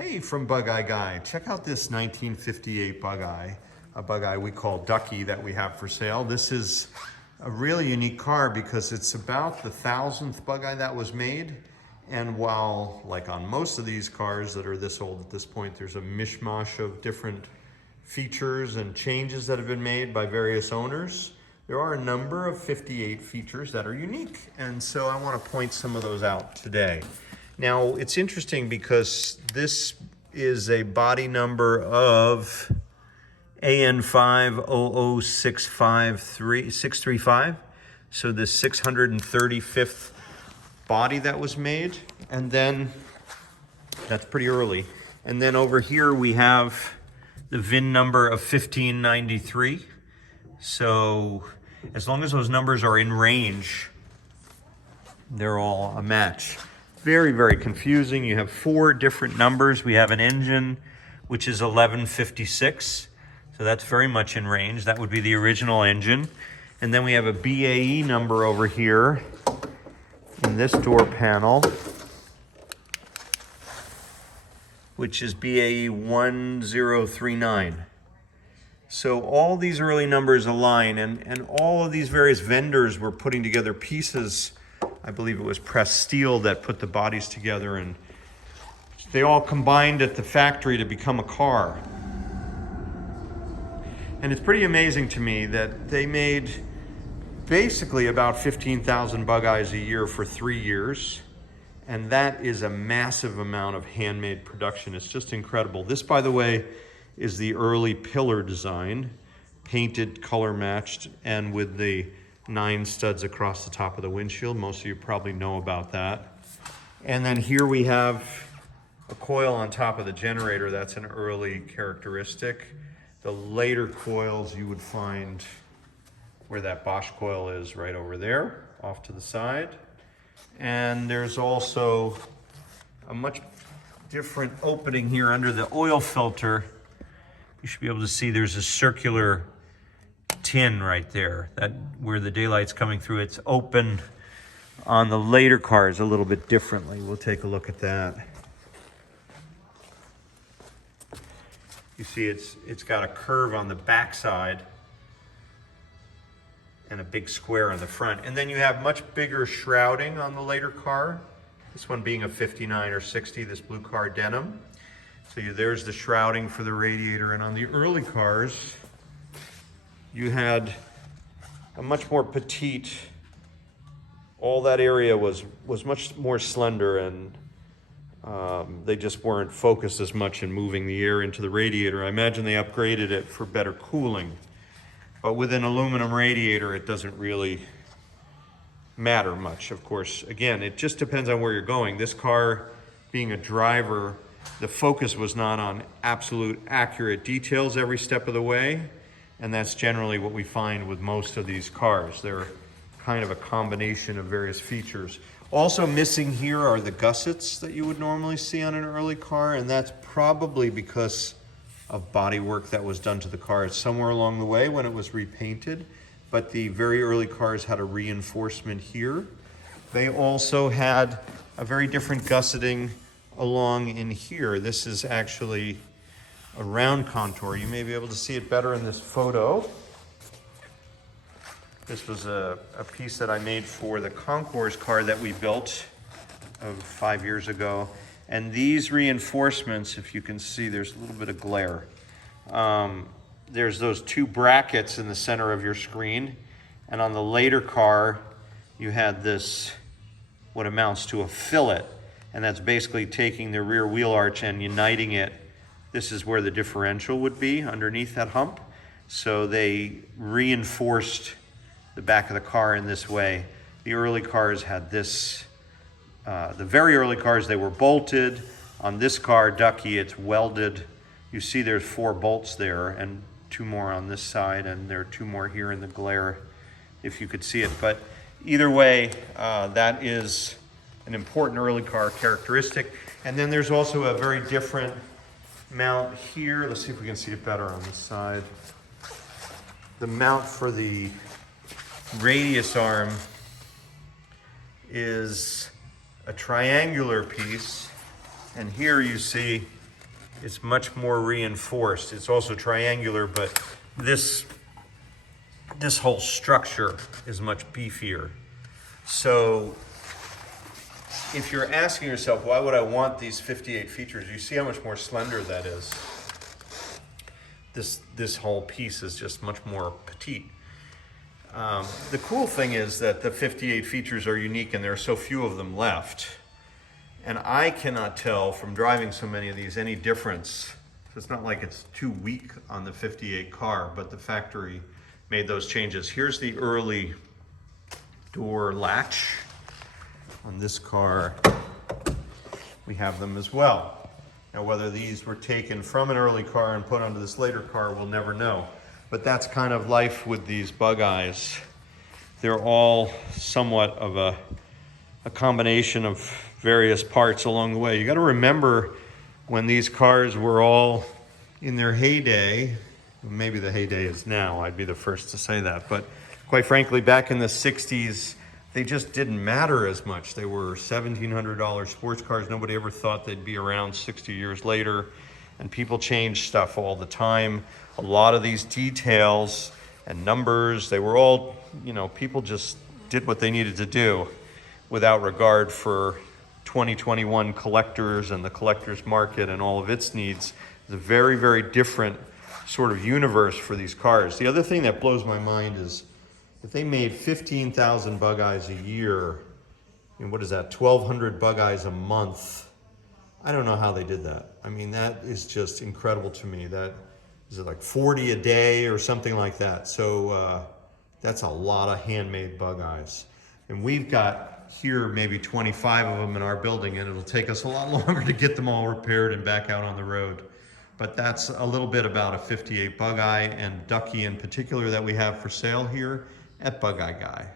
Hey, from Bugeye Guy, check out this 1958 Bugeye, a Bugeye we call Ducky that we have for sale. This is a really unique car because it's about the 1000th Bugeye that was made. And while, like on most of these cars that are this old at this point, there's a mishmash of different features and changes that have been made by various owners, there are a number of 58 features that are unique. And so I want to point some of those out today. Now, it's interesting because this is a body number of AN500653, so the 635th body that was made, and then that's pretty early. And then over here we have the VIN number of 1593. So as long as those numbers are in range, they're all a match. Very, very confusing. You have 4 different numbers. We have an engine, which is 1156. So that's very much in range. That would be the original engine. And then we have a BAE number over here in this door panel, which is BAE 1039. So all these early numbers align, and all of these various vendors were putting together pieces. I believe it was pressed steel that put the bodies together, and they all combined at the factory to become a car. And it's pretty amazing to me that they made basically about 15,000 Bugeyes a year for 3 years. And that is a massive amount of handmade production. It's just incredible. This, by the way, is the early pillar design, painted, color matched, and with the 9 studs across the top of the windshield. Most of you probably know about that. And then here we have a coil on top of the generator. That's an early characteristic. The later coils you would find where that Bosch coil is, right over there, off to the side. And there's also a much different opening here under the oil filter. You should be able to see there's a circular tin right there, that where the daylight's coming through. It's open on the later cars a little bit differently. We'll take a look at that. You see it's got a curve on the back side and a big square on the front. And then you have much bigger shrouding on the later car. This one being a 59 or 60, this blue car denim. So there's the shrouding for the radiator. And on the early cars, you had a much more petite, all that area was much more slender, and they just weren't focused as much in moving the air into the radiator. I imagine they upgraded it for better cooling. But with an aluminum radiator, it doesn't really matter much, of course. Again, it just depends on where you're going. This car, being a driver, the focus was not on absolute accurate details every step of the way. And that's generally what we find with most of these cars. They're kind of a combination of various features. Also missing here are the gussets that you would normally see on an early car, and that's probably because of body work that was done to the car somewhere along the way when it was repainted. But the very early cars had a reinforcement here. They also had a very different gusseting along in here. This is actually a round contour. You may be able to see it better in this photo. This was a piece that I made for the Concours car that we built 5 years ago. And these reinforcements, if you can see, there's a little bit of glare. There's those 2 brackets in the center of your screen. And on the later car, you had this, what amounts to a fillet. And that's basically taking the rear wheel arch and uniting it. This is where the differential would be, underneath that hump. So they reinforced the back of the car in this way. The early cars had this, the very early cars, they were bolted. On this car, Ducky, it's welded. You see there's 4 bolts there and 2 more on this side, and there are 2 more here in the glare, if you could see it. But either way, that is an important early car characteristic. And then there's also a very different mount here. Let's see if we can see it better on this side. The mount for the radius arm is a triangular piece, and here you see It's much more reinforced. It's also triangular, but this whole structure is much beefier. So if you're asking yourself, why would I want these 58 features? You see how much more slender that is. This whole piece is just much more petite. The cool thing is that the 58 features are unique and there are so few of them left. And I cannot tell from driving so many of these any difference. So it's not like it's too weak on the 58 car, but the factory made those changes. Here's the early door latch. On this car, we have them as well. Now, whether these were taken from an early car and put onto this later car, we'll never know. But that's kind of life with these Bugeyes. They're all somewhat of a combination of various parts along the way. You got to remember when these cars were all in their heyday, maybe the heyday is now, I'd be the first to say that, but quite frankly, back in the 60s, they just didn't matter as much. They were $1,700 sports cars. Nobody ever thought they'd be around 60 years later, and people change stuff all the time. A lot of these details and numbers, they were all, you know, people just did what they needed to do without regard for 2021 collectors and the collector's market and all of its needs. It's a very, very different sort of universe for these cars. The other thing that blows my mind is if they made 15,000 Bugeyes a year, and what is that, 1,200 Bugeyes a month, I don't know how they did that. I mean, that is just incredible to me. That is it like 40 a day or something like that. So that's a lot of handmade Bugeyes. And we've got here maybe 25 of them in our building, and it'll take us a lot longer to get them all repaired and back out on the road. But that's a little bit about a 58 Bugeye and Ducky in particular that we have for sale here at Bugeye Guy.